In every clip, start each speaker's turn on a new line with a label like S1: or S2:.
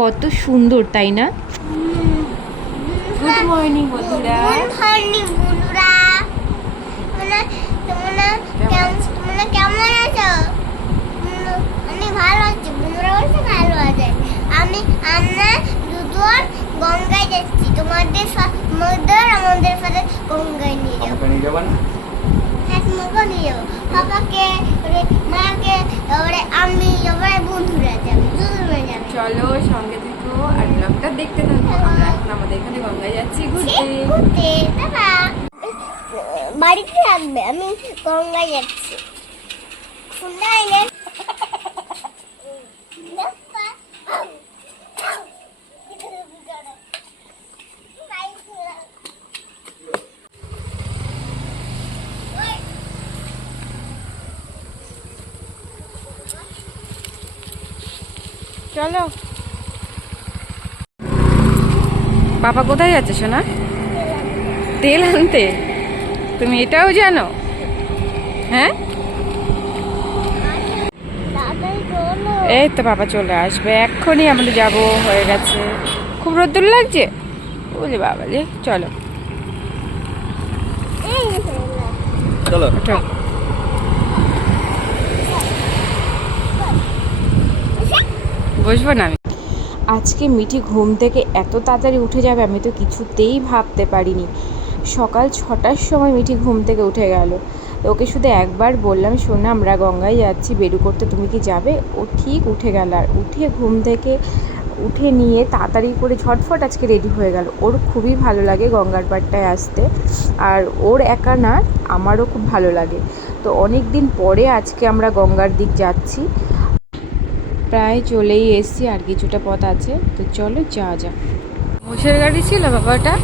S1: কত সুন্দর তাই না? গুড মর্নিং বন্ধুরা।
S2: বন্ধুরা। তোমরা কেমন তোমরা কেমন আছো? আমি ভালো আছি। বন্ধুরা বলছে ভালো আছে। আমি আমরা দুজন গঙ্গায় যাচ্ছি। তোমাদের তোমাদের আমাদের সাথে গঙ্গায় নিয়ে যাব
S3: আমাকে নিয়ে যাবা না
S2: হ্যাঁ তোমাকে নিয়ে যাব পাপাকে মাকে ওরে আমি ওরে বন্ধুরা যাবে দুজনে যাবে।
S1: চলো সঙ্গে থেকো আর ব্লগটা দেখতে থাকো। আমরা এখন আমাদের এখানে গঙ্গায় যাচ্ছি ঘুরতে।
S2: ঘুরতে টাটা বাড়িতে থাকবে আমি গঙ্গায় যাচ্ছি। সুন্দর
S1: চলো। বাবা কোথায় যাচ্ছে সোনা? তেল আনতে। তুমি এটাও জানো? হ্যাঁ? এই তো বাবা চলে আসবে। এক্ষুনি আমাদের যাব হয়ে গেছে। খুব রোদ্দুর লাগছে? বলি বাবা রে চলো।
S3: চলো।
S1: বসবো না আমি। আজকে মিঠি ঘুম থেকে এত তাড়াতাড়ি উঠে যাবে, আমি তো কিছুতেই ভাবতে পারিনি। সকাল ছটার সময় মিঠি ঘুম থেকে উঠে গেল। ওকে শুধু একবার বললাম, শোনা, আমরা গঙ্গায় যাচ্ছি, বেরু করতে, তুমি কি যাবে? ও ঠিক উঠে গেল আর উঠে ঘুম থেকে উঠে নিয়ে তাড়াতাড়ি করে ঝটফট আজকে রেডি হয়ে গেল। ওর খুবই ভালো লাগে গঙ্গার পাড়টায় আসতে আর ওর একা না, আমারও খুব ভালো লাগে। তো অনেক দিন পরে আজকে আমরা গঙ্গার দিক যাচ্ছি। প্রায় চলেই এসছি আর কিছুটা পথ আছে। তো চলো যা যা মোষের গাড়ি ছিল বাবাটা?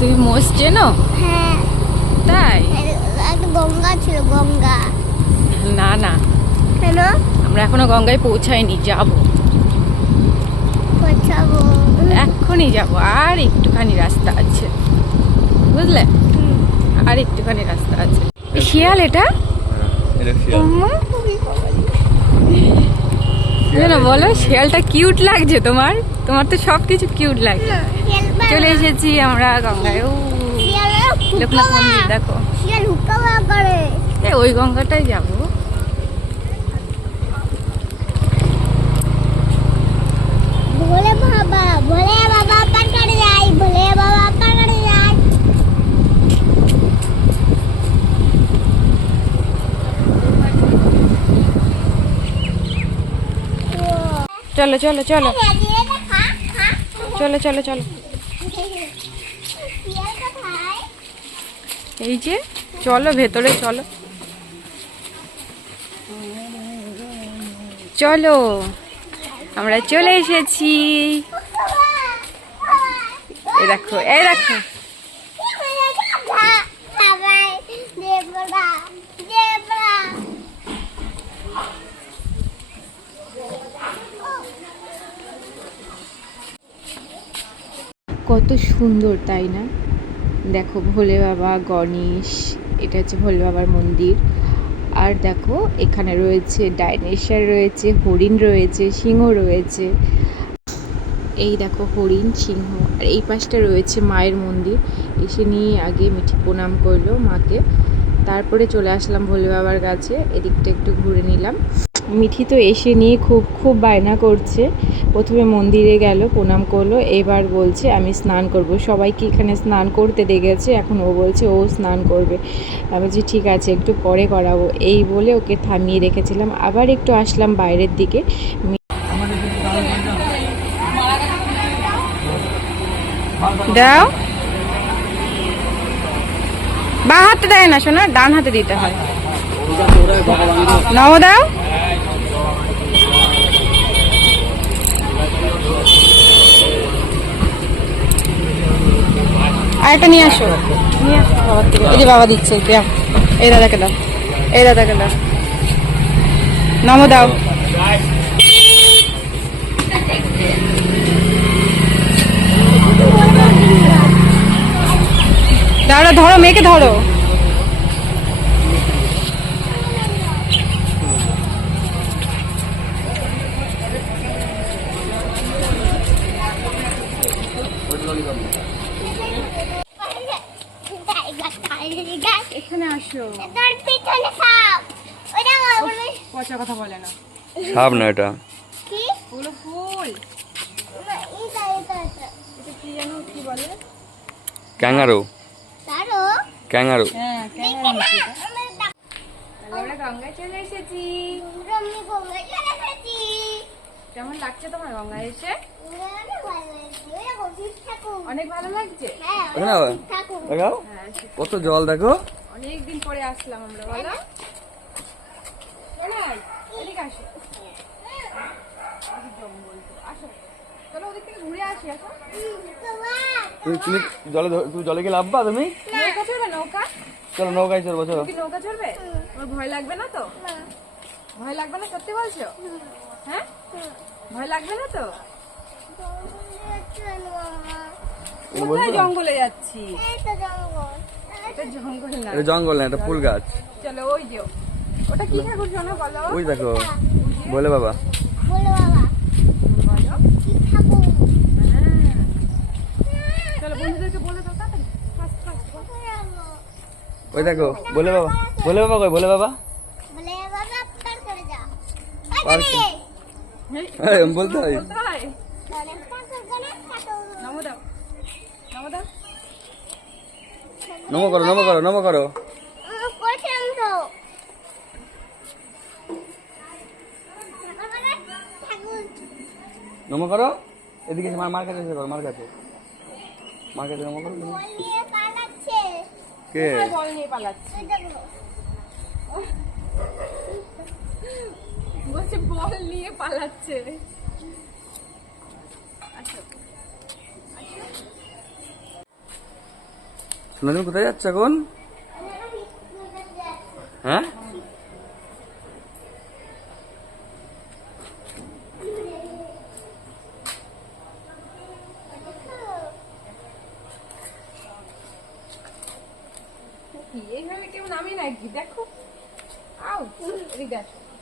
S1: তুমি মোষ চেনো?
S2: হ্যাঁ।
S1: তাই?
S2: একটা গঙ্গা ছিল গঙ্গা।
S1: না না।
S2: কেন?
S1: আমরা এখনও গঙ্গায় পৌঁছাইনি যাব।
S2: পৌঁছাবো।
S1: এক্ষুনি যাব আর একটুখানি রাস্তা আছে। বুঝলে? আর একটুখানি রাস্তা আছে। শিয়াল এটা? জানো বলো শিয়ালটা কিউট লাগছে তোমার? তোমার তো সব কিছু কিউট লাগছে চলে এসেছি আমরা গঙ্গায়। ও লোকনাথ মন্দির দেখো। ওই গঙ্গাটাই যাব।
S2: ভোলে বাবা ভোলে বাবা পার করে যাই ভোলে বাবা পার করে যাই
S1: চলো চলো চলো। চলো চলো চলো। এই যে চলো ভেতরে চলো। চলো আমরা চলে এসেছি। এই দেখো এই দেখো। কত সুন্দর, তাই না? দেখো ভোলে বাবা, গণেশ, এটা হচ্ছে ভোলে বাবার মন্দির। আর দেখো, এখানে রয়েছে ডাইনেশর রয়েছে, হরিণ রয়েছে, সিংহ রয়েছে। এই দেখো হরিণ, সিংহ, আর এই পাশটা রয়েছে মায়ের মন্দির। এসে নিয়ে আগে মিঠি প্রণাম করল মাকে। তারপরে চলে আসলাম ভোলে বাবার কাছে, এদিকটা একটু ঘুরে নিলাম। মিঠি তো এসে নিয়ে খুব খুব বায়না করছে। প্রথমে মন্দিরে গেল, প্রণাম করল, এবার বলছে, আমি স্নান করব। সবাইকে এখানে স্নান করতে দেখেছে, এখন ও বলছে, ও স্নান করবে। আমি বলছি, ঠিক আছে, একটু পরে করাবো। এই বলে ওকে থামিয়ে রেখেছিলাম। আবার একটু আসলাম বাইরের দিকে। দাও। বা হাতে দেয় না শোনা ডান হাতে দিতে হয়। নাও দাও। আরেকটা নিয়ে আসো। এই যে বাবা দিচ্ছে এই দাদাকে দাও। এই দাদাকে দাও। নামো, দাও। দাঁড়া ধরো, মেয়েকে ধরো দেখছ
S2: তোর পিছনে সাপ ওটা ওগুলো
S1: পচা কথা বলে না
S3: সাপ না এটা
S2: কি
S1: ওগুলো ফুল
S2: না, এটা এটা এটা
S1: এটা কি জানো কি বলে
S3: ক্যাঙ্গারু
S2: তারও
S3: ক্যাঙ্গারু
S1: হ্যাঁ
S2: দেখে না আমি ডাক-
S1: আমরা গঙ্গায় চলে এসেছি।
S2: আমি গঙ্গায় চলে এসেছি।
S1: কেমন লাগছে তোমার গঙ্গায় এসে?
S2: অনেক ভালো লাগছে। হ্যাঁ।
S3: দেখাও।
S1: হ্যাঁ
S3: কত জল দেখো।
S1: অনেক দিন পরে আসলাম আমরা বলো। এদিকে আসো। জঙ্গল তো আসো। চলো ওদিক থেকে ঘুরে আসি আসো
S3: তুমি তুমি জলে ধ- তুমি জলে গিয়ে লাভবা তুমি?
S1: নৌকা চলবে নৌকা?
S3: চলো নৌকায় চলবো চলো।
S1: নৌকা চলবে তোমার ভয় লাগবে না তো? ভয় লাগবে না সত্যি বলছো? হ্যাঁ? ভয় লাগবে না তো?
S2: জঙ্গলে
S1: কোথায় যাচ্ছি?
S2: জঙ্গল।
S1: এটা জঙ্গল না।
S3: এটা জঙ্গল না এটা ফুল গাছ।
S1: চলো ওই যে। ওটা কি ঠাকুর শোনো বলো?
S3: ওই দেখো বলে বাবা,
S2: বলো শিব ঠাকুর।
S1: হ্যাঁ। চলো বন্ধুদেরকে বলে দাও তাড়াতাড়ি ফাস্ট ফাস্ট
S2: কোথায় যাব?
S3: ওই দেখো বলে বাবা বলে বাবা কই বলে বাবা?
S2: বলে বাবা, পার করে যাও।
S3: পার করে-
S2: দিকে।
S3: হ্যাঁ বলতে হয়।
S1: নমো দাও। নমো দাও।
S3: নমো করো নমো করো নমো করো। নমো করো। এদিকে মার মার কাছে করো মার কাছে। মার কাছে নমো করো। কে?
S1: বল নিয়ে পালাচ্ছে? বলছে বল নিয়ে পালাচ্ছে আচ্ছা।
S3: কোথায় যাচ্ছে এখন? হ্যাঁ
S1: কি এইভাবে কেউ নামে নাকি দেখো আও এদিকে আসো হ্যাঁ?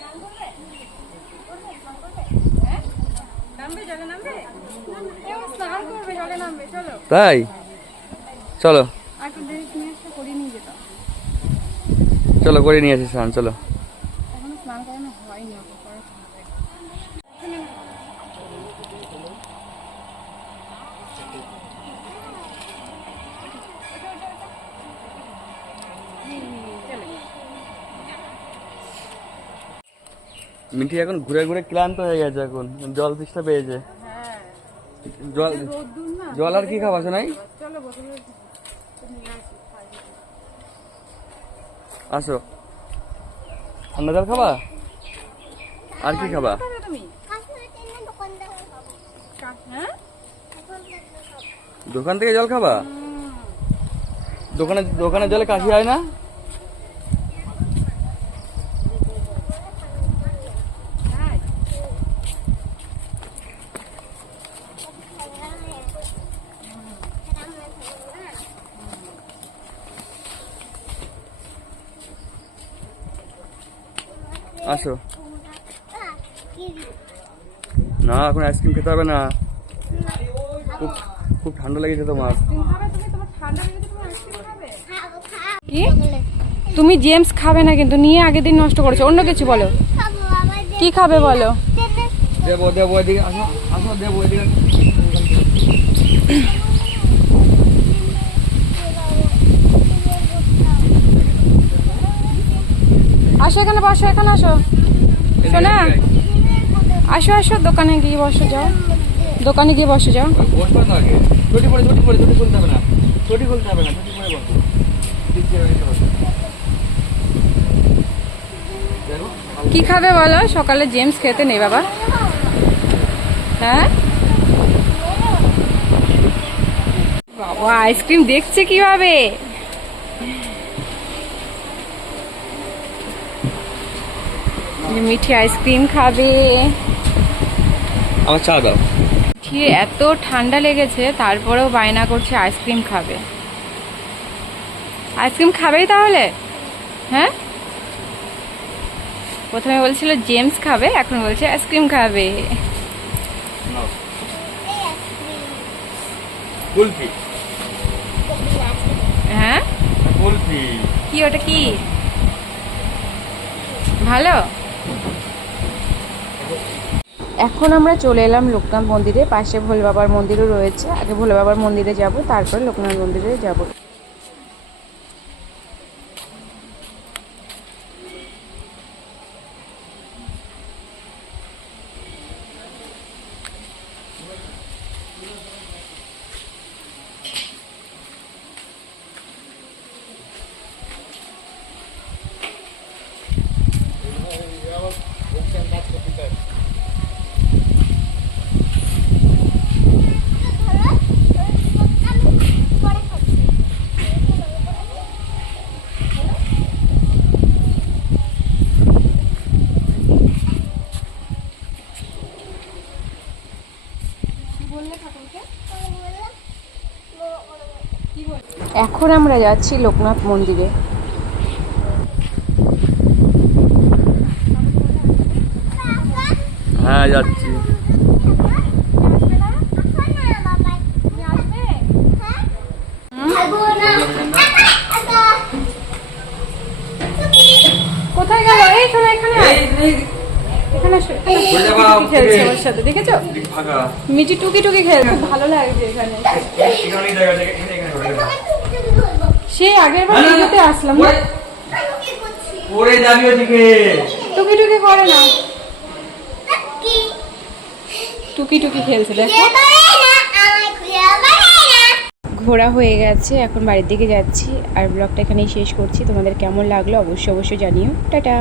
S1: নামবে জলে নামবে কেউ স্নান করবে জলে নামবে চলো
S3: তাই? চলো। চলো করে নিয়ে আসি স্নান চলো
S1: এখনও স্নান করানো হয়নি ওকে পরে খাবে
S3: মিঠি এখন ঘুরে ঘুরে ক্লান্ত হয়ে গেছে এখন। জল তৃষ্ণা পেয়েছে
S1: হ্যাঁ।
S3: জল জল আর কি খাবা শোনাই
S1: চলো বোতলে নিয়ে আসি।
S3: ঠান্ডা জল খাবা? আর কি খাবা?
S1: হ্যাঁ?
S2: খাব।
S3: দোকান থেকে জল খাবা? দোকানে দোকানে জলে কাশি হয় না? আসো। না এখন আইসক্রিম খেতে হবে না। খুব খুব ঠান্ডা লেগেছে তোমার
S1: তুমি তুমি তোমার ঠান্ডা লেগেছে তুমি আইসক্রিম খাবে
S2: খাব, খাব।
S1: কি? তুমি জেমস খাবে না কিন্তু নিয়ে আগের দিন নষ্ট করেছ। অন্য কিছু বলো।
S2: খাব,
S1: কি খাবে বলো?
S3: দেবো দেবো এদিকে আসো আসো দেবো এদিকে
S1: আসো এখানে বসো এখানে আসো। শোনা আসো আসো দোকানে গিয়ে বসো যাও। দোকানে গিয়ে বসে যাও। কি খাবে বলো? সকালে জেমস খেতে নেই বাবা। হ্যাঁ? বাবা আইসক্রিম দেখছে কীভাবে? মিঠি আইসক্রিম খাবে।
S3: আমার চা দাও।
S1: মিঠি এত ঠান্ডা লেগেছে তারপরেও বায়না করছে আইসক্রিম খাবে। আইসক্রিম খাবেই তাহলে? হ্যাঁ? প্রথমে বলছিল জেমস খাবে এখন বলছে আইসক্রিম খাবে।
S3: নাও
S2: এই আইসক্রিম
S3: কুলফি।
S1: হ্যাঁ কি ওটা কি? ভালো? এখন আমরা চলে এলাম লোকনাথ মন্দিরে, পাশে ভোলে বাবার মন্দিরও রয়েছে। আগে ভোলে বাবার মন্দিরে যাব, তারপরে লোকনাথ মন্দিরে যাব
S2: পরে খাচ্ছি
S1: এখন আমরা যাচ্ছি লোকনাথ মন্দিরে
S3: হ্যাঁ যাচ্ছি
S1: কোথায় গেল এই শোনো এখানে দেখেছ মিটি টুকি টুকি খেলছে ভালো লাগছে এখানে
S3: এখানে জায়গা এখানে এখানে
S1: সেই আগের বার ভিডিওতে আসলাম না।
S3: পরে যাবি ওদিকে।
S1: টুকি টুকি করে না। টুকি। টুকি খেলছে দেখো। ঘোরা হয়ে গেছে এখন বাড়ির দিকে যাচ্ছি। আর ব্লগটা এখানেই শেষ করছি। তোমাদের কেমন লাগল অবশ্যই অবশ্যই জানিও। টাটা।